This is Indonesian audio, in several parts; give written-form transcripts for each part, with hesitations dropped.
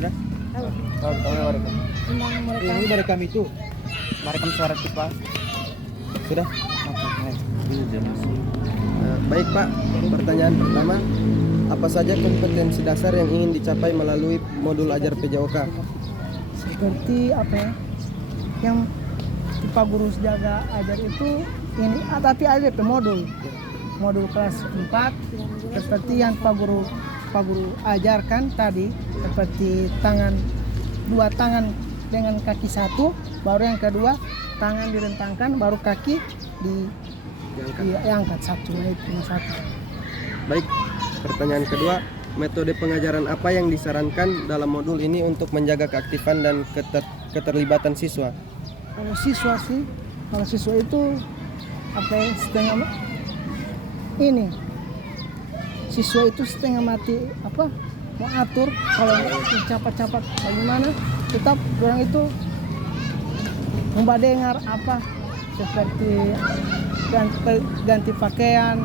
sudah? Tahu. Oh, tahu merekam. Memang mereka Ini merekam itu. Merekam suara pipa. Sudah? Baik Pak, pertanyaan pertama, apa saja kompetensi dasar yang ingin dicapai melalui modul ajar PJOK? seperti apa ya? Yang Pak Guru jaga ajar itu ini tapi ada modul kelas 4 seperti yang Pak Guru ajarkan tadi, seperti dua tangan dengan kaki satu, baru yang kedua tangan direntangkan, baru kaki diangkat satu, itu satu. Baik, pertanyaan kedua, metode pengajaran apa yang disarankan dalam modul ini untuk menjaga keaktifan dan keterlibatan siswa? Kalau siswa itu apa ya, siswa itu setengah mati apa mau atur, kalau cepat-cepat bagaimana, tetap orang itu dengar apa seperti ganti pakaian,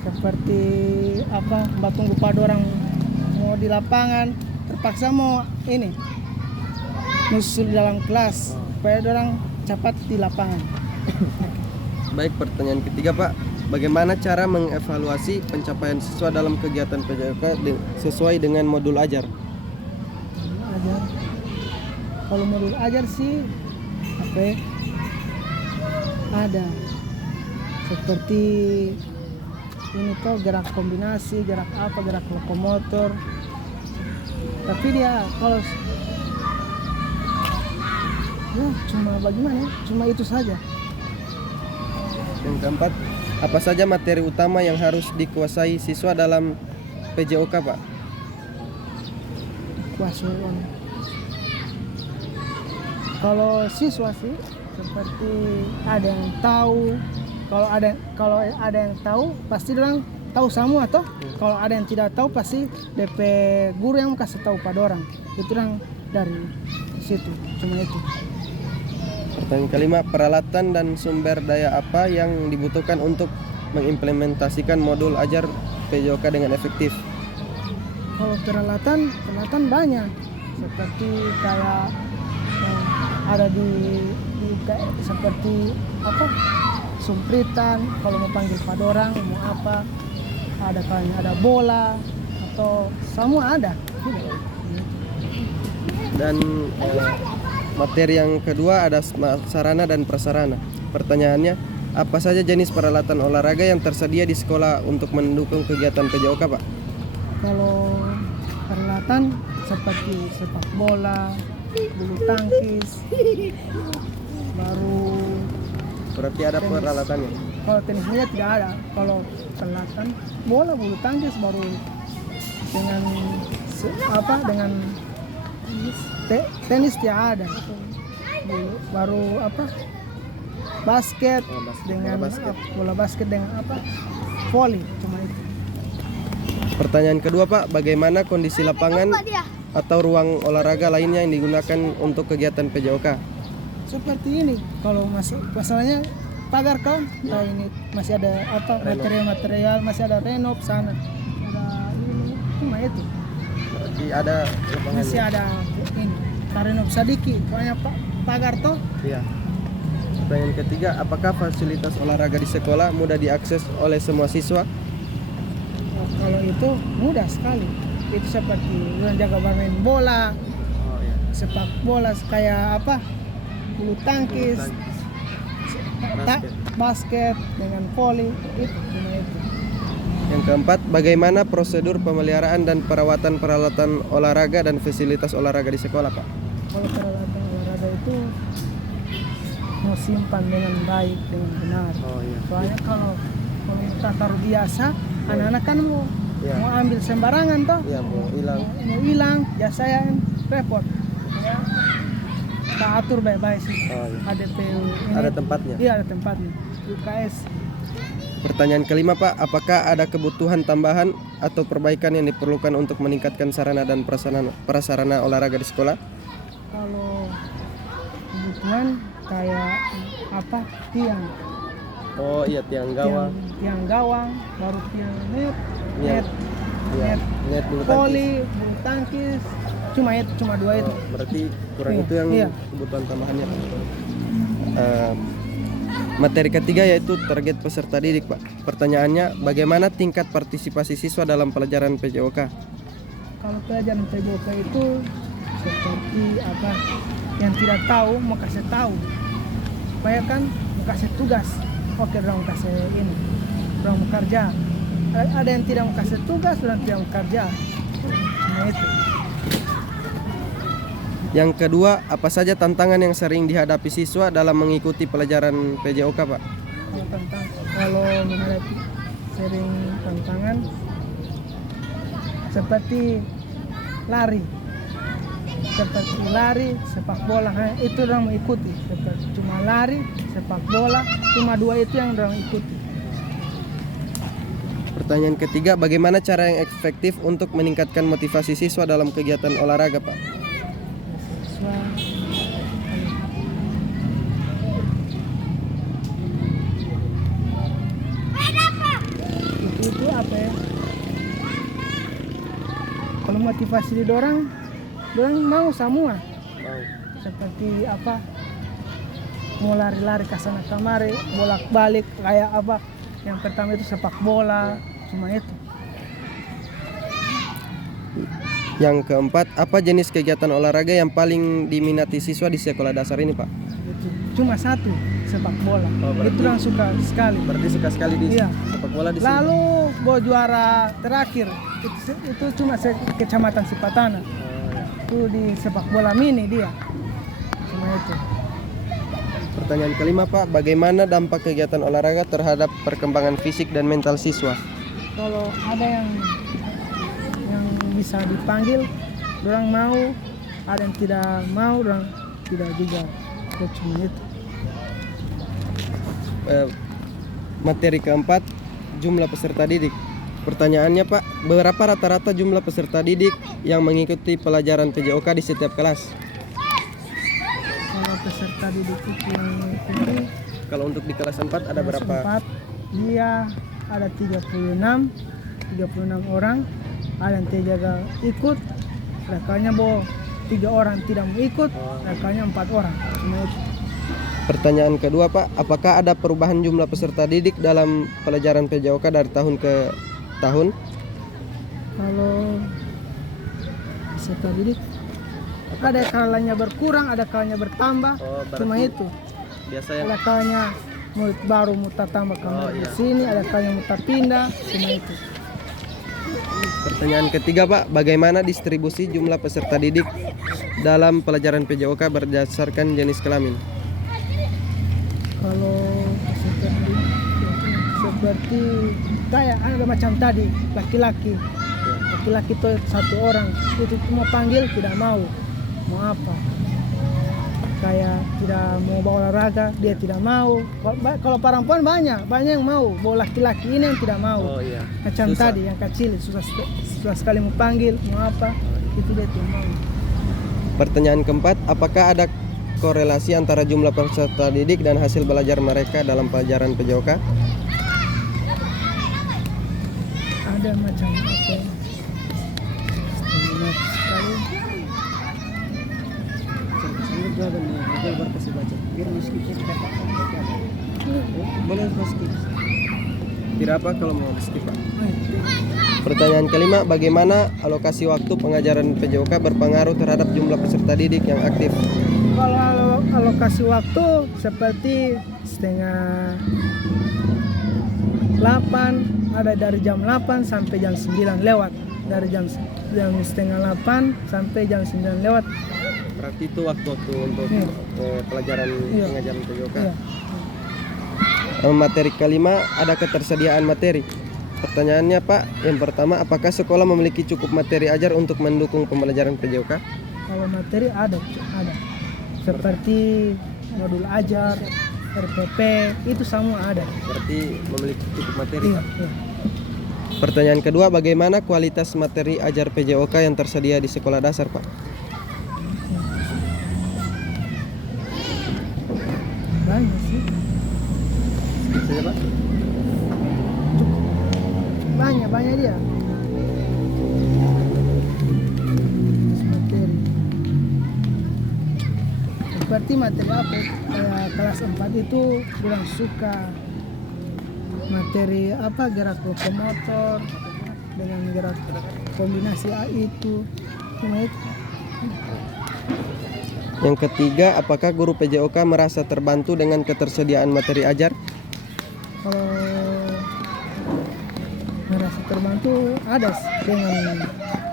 seperti apa tunggu pada orang mau di lapangan, terpaksa mau ini nusul di dalam kelas supaya orang cepat di lapangan. Baik, pertanyaan ketiga Pak, bagaimana cara mengevaluasi pencapaian siswa dalam kegiatan PJOK sesuai dengan modul ajar? Kalau modul ajar sih apa ya, ada seperti ini tuh gerak kombinasi, gerak lokomotor, tapi dia kalau ya cuma bagaimana, cuma itu saja. Yang keempat, apa saja materi utama yang harus dikuasai siswa dalam PJOK Pak? Kuasai. Kalau siswa sih seperti ada yang tahu, kalau ada yang tahu pasti orang tahu semua toh. Kalau ada yang tidak tahu pasti DP guru yang kasih tahu pada orang. Itu orang dari situ, cuma itu. Pertanyaan kelima, peralatan dan sumber daya apa yang dibutuhkan untuk mengimplementasikan modul ajar PJOK dengan efektif? Kalau peralatan banyak, seperti kayak ada di seperti apa sumpritan, kalau mau panggil pada orang mau apa, ada bola atau semua ada. Dan materi yang kedua ada sarana dan prasarana. Pertanyaannya, apa saja jenis peralatan olahraga yang tersedia di sekolah untuk mendukung kegiatan PJOK Pak? Kalau peralatan seperti sepak bola, bulu tangkis, baru Berarti ada tenis. peralatannya. Kalau tenis meja tidak ada. Kalau peralatan bola, bulu tangkis baru dengan dengan tenis tidak ada. Baru apa? Basket, dengan bola basket dengan apa? Volley, cuma itu. Pertanyaan kedua Pak, bagaimana kondisi lapangan atau ruang olahraga lainnya yang digunakan untuk kegiatan PJOK? Seperti ini, kalau masalahnya pagar kan, nah ini masih ada apa material, masih ada renov sana, ada ini cuma itu. Berarti ada lapangan. Masih ada ini, renov sedikit, banyak pagar toh. Iya. Pertanyaan ketiga, apakah fasilitas olahraga di sekolah mudah diakses oleh semua siswa? Oh, kalau itu mudah sekali. Itu seperti jaga bermain bola, sepak bola kayak apa? Bulu tangkis, basket dengan volley, itu. Yang keempat, bagaimana prosedur pemeliharaan dan perawatan peralatan olahraga dan fasilitas olahraga di sekolah Pak? Kalau peralatan olahraga itu mau simpan dengan baik, dengan benar. Soalnya kalau kita taruh biasa, anak-anak kan mau ambil sembarangan toh. Iya, mau hilang, jasa yang repot. Ya, kita atur baik-baik sih. Ada PU ini. Ada tempatnya? Iya, ada tempatnya. UKS. Pertanyaan kelima Pak, apakah ada kebutuhan tambahan atau perbaikan yang diperlukan untuk meningkatkan sarana dan prasarana olahraga di sekolah? Kalau kebutuhan kayak apa, tiang. Oh iya, tiang gawang. Tiang gawang, baru tiang net bulu tangkis. volley, bulu tangkis, cuma dua itu. Berarti kurang Iya, itu yang iya. kebutuhan tambahannya. Materi ketiga yaitu target peserta didik, Pak. Pertanyaannya, bagaimana tingkat partisipasi siswa dalam pelajaran PJOK? Kalau pelajaran PJOK itu seperti apa, yang tidak tahu mau kasih tahu, supaya kan mau kasih tugas, oke orang mau kasih ini, orang mau kerja. Ada yang tidak mau kasih tugas, orang tidak mau kerja. Cuma itu. Yang kedua, apa saja tantangan yang sering dihadapi siswa dalam mengikuti pelajaran PJOK, Pak? Kalau menghadapi sering tantangan seperti lari, sepak bola, itu orang mengikuti. Seperti cuma lari, sepak bola, cuma dua itu yang orang ikuti. Pertanyaan ketiga, bagaimana cara yang efektif untuk meningkatkan motivasi siswa dalam kegiatan olahraga, Pak? Siswa itu apa ya? Kalau motivasi di dorang mau semua. Seperti apa? Mau lari-lari ke sana kemari, bolak-balik kayak apa? Yang pertama itu sepak bola, cuma itu. Yang keempat, apa jenis kegiatan olahraga yang paling diminati siswa di sekolah dasar ini, Pak? Cuma satu, sepak bola. berarti- Itu orang suka sekali. Berarti suka sekali di Iya. sepak bola di sini. Lalu bawa juara terakhir itu cuma kecamatan Sipatana. Itu di sepak bola mini dia. Cuma itu. Pertanyaan kelima, Pak, bagaimana dampak kegiatan olahraga terhadap perkembangan fisik dan mental siswa? Kalau ada yang bisa dipanggil, orang mau. Ada yang tidak mau, orang tidak juga. Ya, cuma itu. Materi keempat, jumlah peserta didik. Pertanyaannya, Pak, berapa rata-rata jumlah peserta didik yang mengikuti pelajaran PJOK di setiap kelas? Kalau peserta didik itu yang mengikuti Kalau untuk di kelas 4 ada kelas berapa? 4, dia ada 36 orang. Ada yang tidak ikut, rekannya bawa 3 orang tidak mau ikut, rekannya 4 orang. Cuma itu. Pertanyaan kedua, Pak, apakah ada perubahan jumlah peserta didik dalam pelajaran PJOK dari tahun ke tahun? Kalau peserta didik ada kalanya berkurang, ada kalanya bertambah. Cuma itu. Biasanya Ada kalanya murid baru mutar tambah kamar di sini, ada kalanya mutar pindah. Cuma itu. Pertanyaan ketiga, Pak, bagaimana distribusi jumlah peserta didik dalam pelajaran PJOK berdasarkan jenis kelamin? Kalau peserta didik seperti kayak ada macam tadi, laki-laki itu 1 orang, itu cuma panggil tidak mau apa, kayak tidak mau bawa olahraga, dia tidak mau. Kalau perempuan banyak yang mau, bawa laki-laki ini yang tidak mau. Iya. Macam Susah. tadi yang kecil susah sekali mau panggil mau apa, itu dia tidak mau. Pertanyaan keempat, apakah ada korelasi antara jumlah peserta didik dan hasil belajar mereka dalam pelajaran PJOK? Ada macam apa, banyak sekali. Boleh skip. Tidak apa kalau mau skip, Pak. Pertanyaan kelima, bagaimana alokasi waktu pengajaran PJOK berpengaruh terhadap jumlah peserta didik yang aktif? Kalau alokasi waktu seperti setengah 8, ada dari jam 8 sampai jam 9 lewat. Dari jam setengah 8 sampai jam 9 lewat. Berarti itu waktu-waktu untuk pelajaran Iya. pengajaran PJOK. Iya. Materi kelima, ada ketersediaan materi. Pertanyaannya, Pak, yang pertama, apakah sekolah memiliki cukup materi ajar untuk mendukung pembelajaran PJOK? Kalau materi ada. Seperti modul ajar, RPP, itu semua ada. Berarti memiliki cukup materi, Iya, Pak. iya. Pertanyaan kedua, bagaimana kualitas materi ajar PJOK yang tersedia di sekolah dasar, Pak? Banyak sih. Biasanya, Pak? Banyak dia. Materi seperti materi apa kelas 4 itu kurang suka materi apa gerak lokomotor dengan gerak kombinasi itu cuma itu. Yang ketiga, apakah guru PJOK merasa terbantu dengan ketersediaan materi ajar? Kalau merasa terbantu ada dengan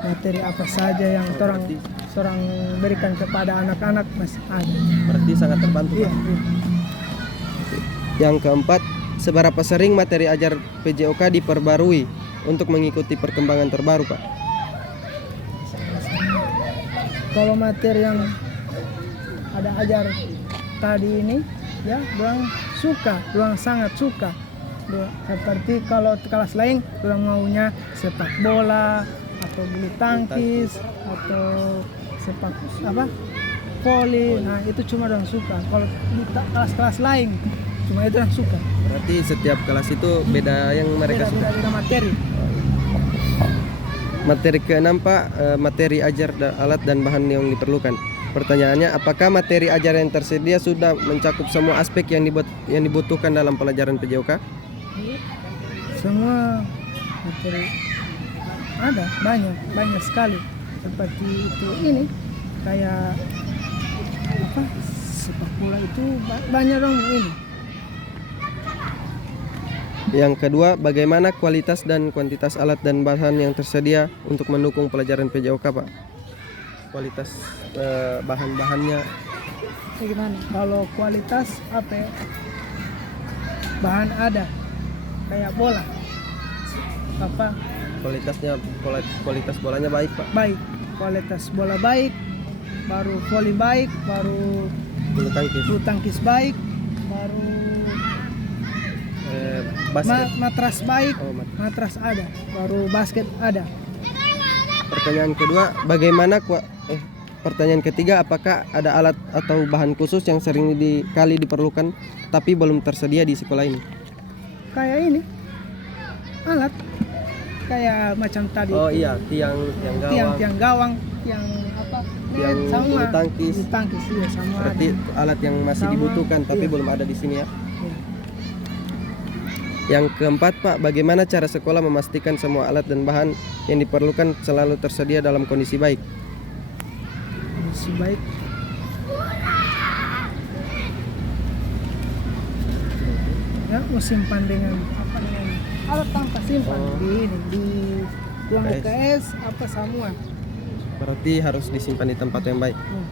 materi apa saja yang orang berikan kepada anak-anak masih ada. Berarti sangat terbantu. Iya, Pak. iya. Yang keempat, seberapa sering materi ajar PJOK diperbarui untuk mengikuti perkembangan terbaru, Pak? Kalau materi yang ada ajar tadi ini ya doang sangat suka. Seperti kalau kelas lain doang maunya sepak bola atau bulu tangkis atau sepak apa voli. Nah itu cuma doang suka. Kalau di kelas-kelas lain cuma itu yang suka. Berarti setiap kelas itu beda yang mereka suka. Beda materi. Materi keenam, Pak, materi ajar alat dan bahan yang diperlukan. Pertanyaannya, apakah materi ajar yang tersedia sudah mencakup semua aspek yang dibutuhkan dalam pelajaran PJOK? Semua materi ada banyak sekali. Seperti itu ini kayak apa sepak bola itu banyak dong ini. Yang kedua, bagaimana kualitas dan kuantitas alat dan bahan yang tersedia untuk mendukung pelajaran PJOK, Pak? Kualitas bahan-bahannya Gimana? Kalau kualitas apa ya? Bahan ada kayak bola apa kualitas bolanya baik, Pak. baik, kualitas bola baik, baru voli baik, baru Bulu tangkis, bulu tangkis baik, baru basket. matras baik, Oh, matras ada, baru basket ada. Pertanyaan kedua, pertanyaan ketiga, apakah ada alat atau bahan khusus yang sering kali diperlukan tapi belum tersedia di sekolah ini? Kayak ini alat kayak macam tadi. Oh iya, tiang gawang. tiang gawang, tiang apa? Tiang sama bulu tangkis. bulu tangkis iya sama. Berarti alat yang masih Sama, dibutuhkan tapi iya. belum ada di sini ya. Iya. Yang keempat, Pak, bagaimana cara sekolah memastikan semua alat dan bahan yang diperlukan selalu tersedia dalam kondisi baik? Masih baik. Ya, mau simpan dengan apa dengan alat tanpa simpan di ruang UKS. UKS apa semua. Berarti harus disimpan di tempat yang baik. Hmm.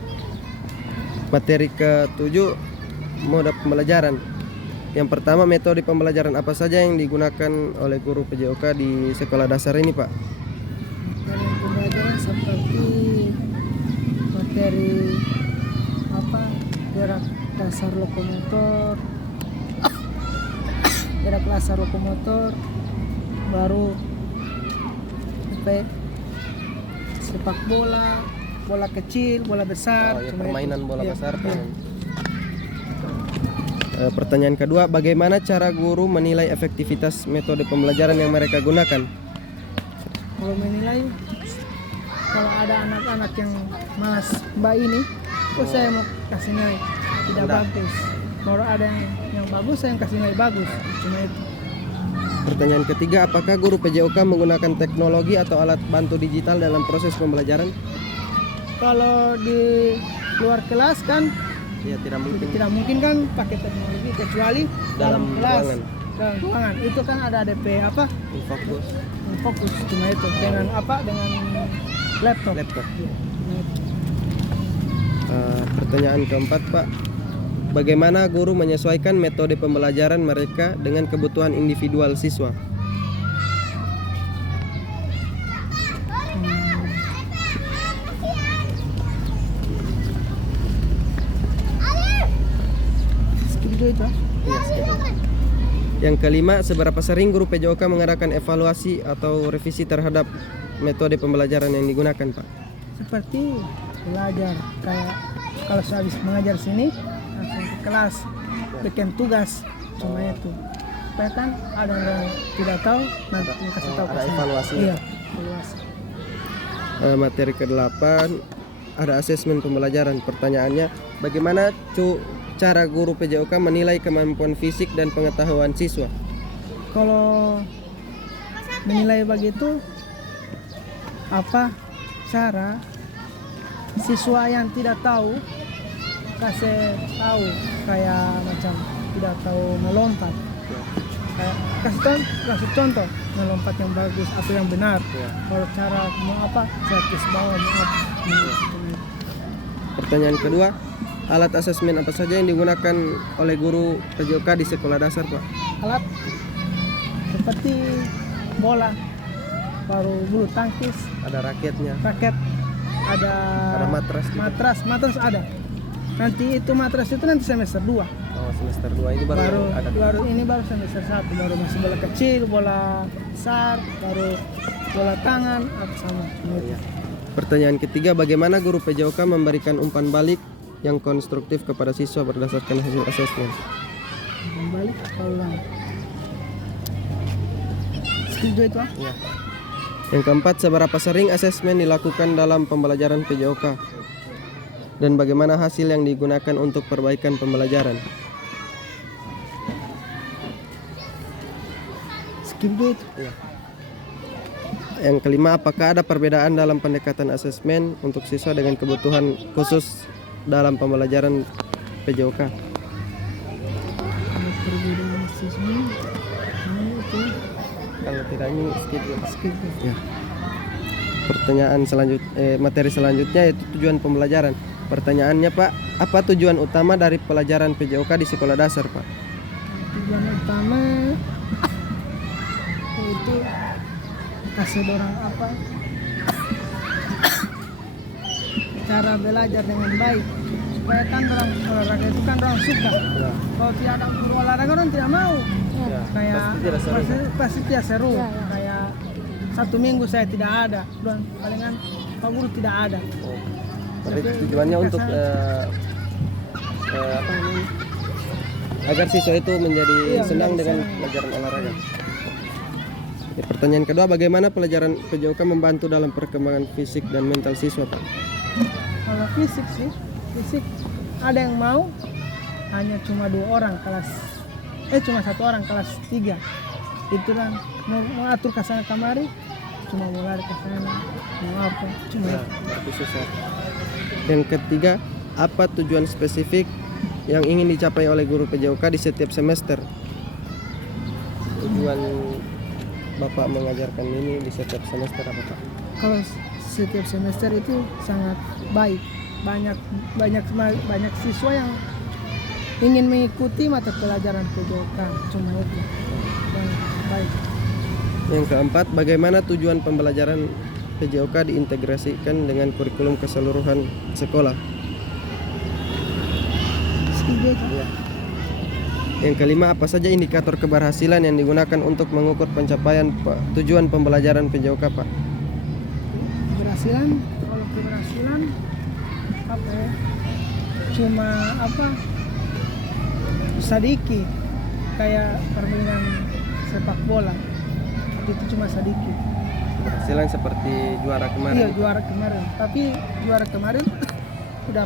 Materi ke-7, mode pembelajaran. Yang pertama, metode pembelajaran apa saja yang digunakan oleh guru PJOK di sekolah dasar ini, Pak? Materi pembelajaran seperti materi apa gerak dasar lokomotor, baru apa, sepak bola, bola kecil, bola besar. Oh, ya, cuma permainan itu. bola Iya, besar. iya. Pertanyaan kedua, bagaimana cara guru menilai efektivitas metode pembelajaran yang mereka gunakan? Kalau menilai, kalau ada anak-anak yang malas ini, saya mau kasih nilai tidak Rendah. bagus. Kalau ada yang bagus, saya kasih nilai bagus. Cuma itu. Pertanyaan ketiga, apakah guru PJOK menggunakan teknologi atau alat bantu digital dalam proses pembelajaran? Kalau di luar kelas kan Ya, tidak mungkin. tidak mungkin kan pakai teknologi kecuali dalam kelas. ruangan. Dalam ruangan itu kan ada DP apa? Fokus Fokus cuma itu dengan apa? Dengan laptop. laptop. Iya, cuma itu. Pertanyaan keempat, Pak, bagaimana guru menyesuaikan metode pembelajaran mereka dengan kebutuhan individual siswa? Skip dulu itu. Iya, schedule. Yang kelima, seberapa sering guru PJOK mengadakan evaluasi atau revisi terhadap metode pembelajaran yang digunakan, Pak? Seperti belajar kayak kalau habis mengajar sini langsung ke kelas bikin tugas cuma itu. Supaya kan ada yang tidak tahu nanti kasih tahu ada ke saya. evaluasi. Iya, evaluasi. Materi ke-8, ada asesmen pembelajaran. Pertanyaannya, bagaimana cara guru PJOK menilai kemampuan fisik dan pengetahuan siswa? Kalau menilai begitu, apa cara siswa yang tidak tahu kasih tahu, kayak macam tidak tahu melompat, kayak kasih contoh melompat yang bagus atau yang benar. Kalau cara mau apa, saya tes bawah mau apa. Pertanyaan kedua, alat asesmen apa saja yang digunakan oleh guru PJOK di sekolah dasar, Pak? Alat seperti bola, baru bulu tangkis, Ada raketnya, raket, ada matras juga. matras ada. Nanti itu matras itu nanti semester 2. Oh, semester 2 ini baru ada. Ini baru semester 1, baru masih bola kecil, bola besar, baru bola tangan atau sama. Iya. Pertanyaan ketiga, bagaimana guru PJOK memberikan umpan balik yang konstruktif kepada siswa berdasarkan hasil asesmen? Kembali ulang. Skill itu ah? Ya. Yang keempat, seberapa sering asesmen dilakukan dalam pembelajaran PJOK? Dan bagaimana hasil yang digunakan untuk perbaikan pembelajaran? Skill itu. Ya. Yang kelima, apakah ada perbedaan dalam pendekatan asesmen untuk siswa dengan kebutuhan khusus dalam pembelajaran PJOK? Ada perbedaan asesmen. Itu Kalau tidak ini skip ya. skill itu. Ya. Pertanyaan materi selanjutnya yaitu tujuan pembelajaran. Pertanyaannya, Pak, apa tujuan utama dari pelajaran PJOK di sekolah dasar, Pak? Tujuan utama itu kasih dorang apa, cara belajar dengan baik, supaya kan orang olahraga itu kan orang suka. Ya. Kalau tidak ada guru olahraga orang tidak mau. Ya, Kayak pasti tidak seru. pasti tidak seru. Ya. Kayak 1 minggu saya tidak ada, dan palingan Pak Guru tidak ada. Oh. Berarti tujuannya untuk apa namanya? Agar siswa itu menjadi Iya, senang menjadi dengan senang. pelajaran olahraga. Ya, pertanyaan kedua, bagaimana pelajaran PJOK membantu dalam perkembangan fisik dan mental siswa, Pak? Kalau fisik sih, fisik ada yang mau, hanya cuma 2 orang kelas, cuma 1 orang kelas 3. Itu kan mau atur ke sana kemari, cuma mau lari ke sana, mau apa, cuma Ya, berarti susah. Yang ketiga, apa tujuan spesifik yang ingin dicapai oleh guru PJOK di setiap semester? Tujuan Bapak mengajarkan ini di setiap semester apa, Pak? kalau setiap semester itu sangat baik, banyak siswa yang ingin mengikuti mata pelajaran PJOK, cuma itu yang baik. Yang keempat, bagaimana tujuan pembelajaran PJOK diintegrasikan dengan kurikulum keseluruhan sekolah? Setuju itu. Yang kelima, apa saja indikator keberhasilan yang digunakan untuk mengukur pencapaian tujuan pembelajaran PJOK, Pak? Keberhasilan, kalau keberhasilan apa ya, cuma apa, sedikit, kayak permainan sepak bola itu cuma sedikit. Keberhasilan seperti juara kemarin. Iya, juara kemarin, tapi juara kemarin udah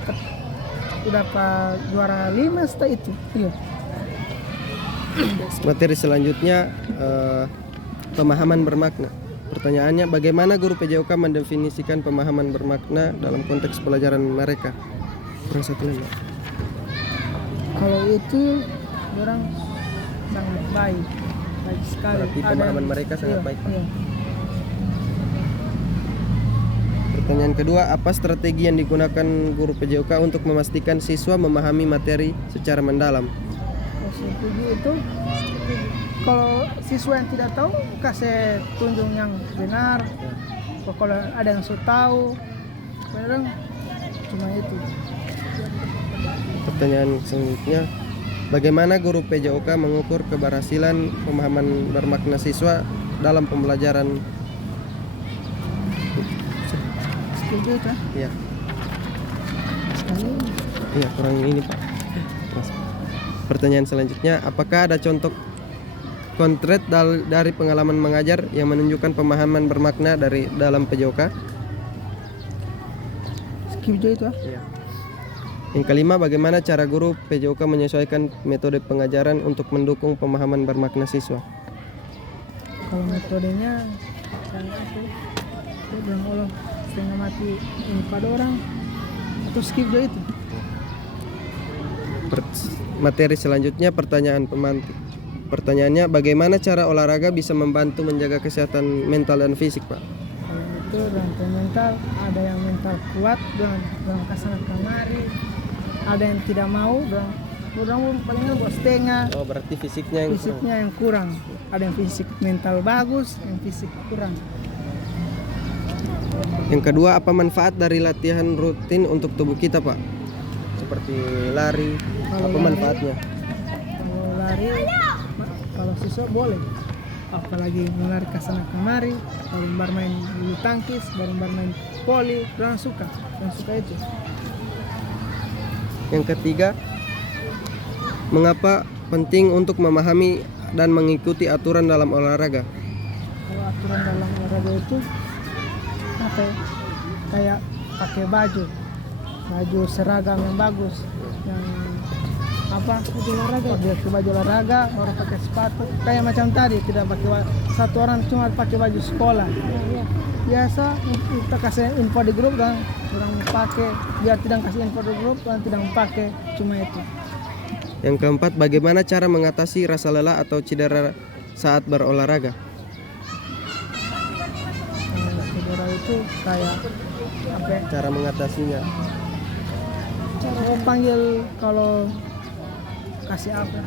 dapat juara 5 setelah itu. Iya. Materi selanjutnya, pemahaman bermakna. Pertanyaannya, bagaimana guru PJOK mendefinisikan pemahaman bermakna dalam konteks pelajaran mereka? Kurang satu lagi. Kalau itu orang sangat baik sekali. Berarti pemahaman mereka sangat baik, Pak. Iya. Pertanyaan kedua, apa strategi yang digunakan guru PJOK untuk memastikan siswa memahami materi secara mendalam? Strategi itu, kalau siswa yang tidak tahu kasih tunjuk yang benar. Kalau ada yang sudah tahu, kadang cuma itu. Pertanyaan selanjutnya, bagaimana guru PJOK mengukur keberhasilan pemahaman bermakna siswa dalam pembelajaran? Setuju kan? Ya, Sekali. iya kurang ini, Pak. Mas. Pertanyaan selanjutnya, apakah ada contoh konkret dari pengalaman mengajar yang menunjukkan pemahaman bermakna dalam PJOK? Skill skip juga itu ya. Iya. Yang kelima, bagaimana cara guru PJOK menyesuaikan metode pengajaran untuk mendukung pemahaman bermakna siswa? Kalau metodenya kayak apa? Dia bilang Allah setengah mati ini pada orang atau skip juga itu. Materi selanjutnya pertanyaan pemantik. Pertanyaannya, bagaimana cara olahraga bisa membantu menjaga kesehatan mental dan fisik, Pak? Kalau itu rantai mental, ada yang mental kuat dengan kesana kemari, ada yang tidak mau orang palingan buat setengah. Oh, berarti fisiknya yang kurang. Ada yang fisik mental bagus, yang fisik kurang. Yang kedua, apa manfaat dari latihan rutin untuk tubuh kita, Pak? Seperti lari, apa manfaatnya? Kalau lari, kalau siswa boleh. Apalagi melari ke sana kemari, baru bermain bulu tangkis, baru bermain voli, orang suka itu. Yang ketiga, mengapa penting untuk memahami dan mengikuti aturan dalam olahraga? Kalau aturan dalam olahraga itu apa ya? Kayak pakai baju seragam yang bagus, yang apa baju olahraga, dia pakai baju olahraga, baru pakai sepatu, kayak macam tadi tidak pakai satu orang cuma pakai baju sekolah. Biasa kita kasih info di grup dan orang pakai, biar tidak kasih info di grup dan tidak pakai, cuma itu. Yang keempat, bagaimana cara mengatasi rasa lelah atau cedera saat berolahraga? Cedera itu kayak apa ya? Cara mengatasinya? Cara panggil kalau kasih apa?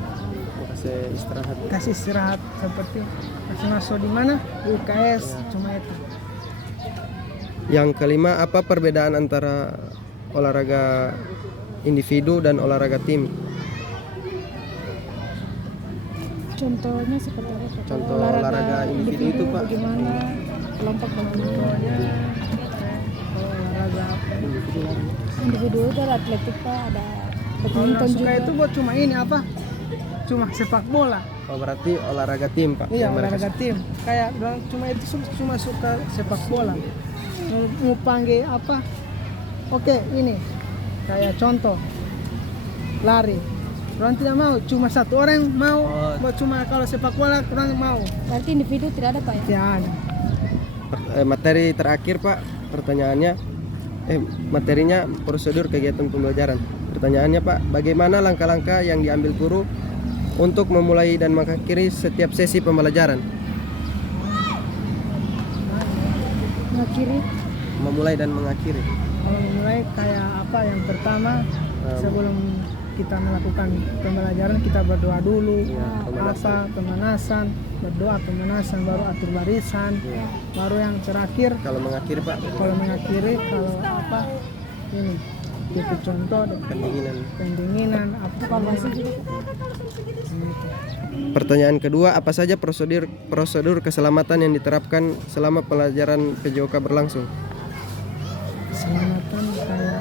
Kasih istirahat seperti kasih masuk di mana? Di UKS, cuma itu. Yang kelima, apa perbedaan antara olahraga individu dan olahraga tim? Contohnya seperti apa? Contoh olahraga individu itu, Pak. Bagaimana kelompok contohnya? Olahraga apa? Individu itu ada atletik Pak, ada Kalau badminton suka juga. itu buat cuma ini apa? Cuma sepak bola. Oh, berarti olahraga tim, Pak. Iya, yang mereka olahraga tim. Kayak orang cuma itu cuma suka sepak bola. Mau panggil apa? Oke, ini kayak contoh lari. Orang tidak mau, cuma satu orang mau. Buat cuma kalau sepak bola orang mau. Berarti individu tidak ada Pak ya? Tidak ada. Materi terakhir, Pak. Pertanyaannya materinya prosedur kegiatan pembelajaran. Pertanyaannya, Pak, bagaimana langkah-langkah yang diambil guru untuk memulai dan mengakhiri setiap sesi pembelajaran? Mengakhiri Memulai dan mengakhiri. Kalau mulai kayak apa? Yang pertama sebelum kita melakukan pembelajaran kita berdoa dulu. Pemanasan, berdoa pemanasan, baru atur barisan, baru yang terakhir. Kalau mengakhiri, Pak? Kalau mengakhiri kalau apa? Ini itu contoh pendinginan apa? evaluasi juga. Pertanyaan kedua, apa saja prosedur keselamatan yang diterapkan selama pelajaran PJOK berlangsung? Keselamatan kayak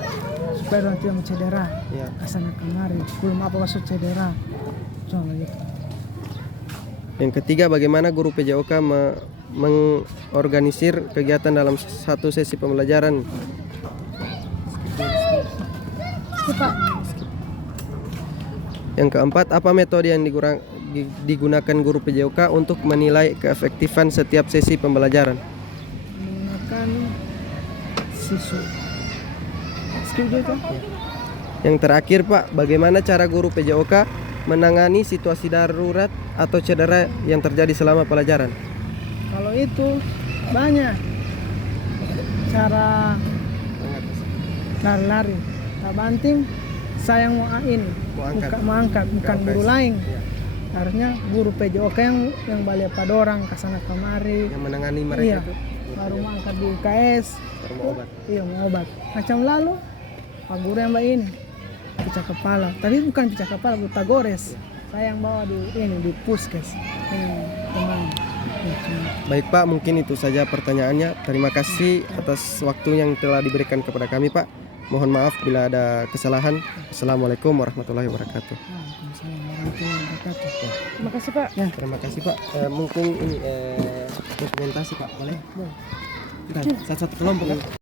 supaya orang tidak cedera. Ya. Kesana kemari, belum apa masuk cedera. Coba gitu. Yang ketiga, bagaimana guru PJOK mengorganisir kegiatan dalam satu sesi pembelajaran? Skip Pak. Yang keempat, apa metode yang digunakan guru PJOK untuk menilai keefektifan setiap sesi pembelajaran? Menggunakan siswa. Skip juga. Yang terakhir, Pak, bagaimana cara guru PJOK menangani situasi darurat atau cedera yang terjadi selama pelajaran? Kalau itu banyak cara lari-lari. Tak banting, saya yang mau angkat, bukan guru lain. Harusnya guru PJOK yang balik pada orang kesana kemari. Yang menangani mereka itu? Baru mau angkat di UKS. Baru mau obat. Iya, mau obat. Macam lalu Pak Guru yang mbak ini pecah kepala, tapi bukan pecah kepala, buta gores. Saya yang bawa di puskes teman. Baik, Pak, mungkin itu saja pertanyaannya. Terima kasih atas waktu yang telah diberikan kepada kami, Pak. Mohon maaf bila ada kesalahan. Assalamualaikum warahmatullahi wabarakatuh. Terima kasih Pak. Ya, terima kasih, Pak. Mungkin ini dokumentasi, Pak, boleh? Satu-satu kelompok, Pak.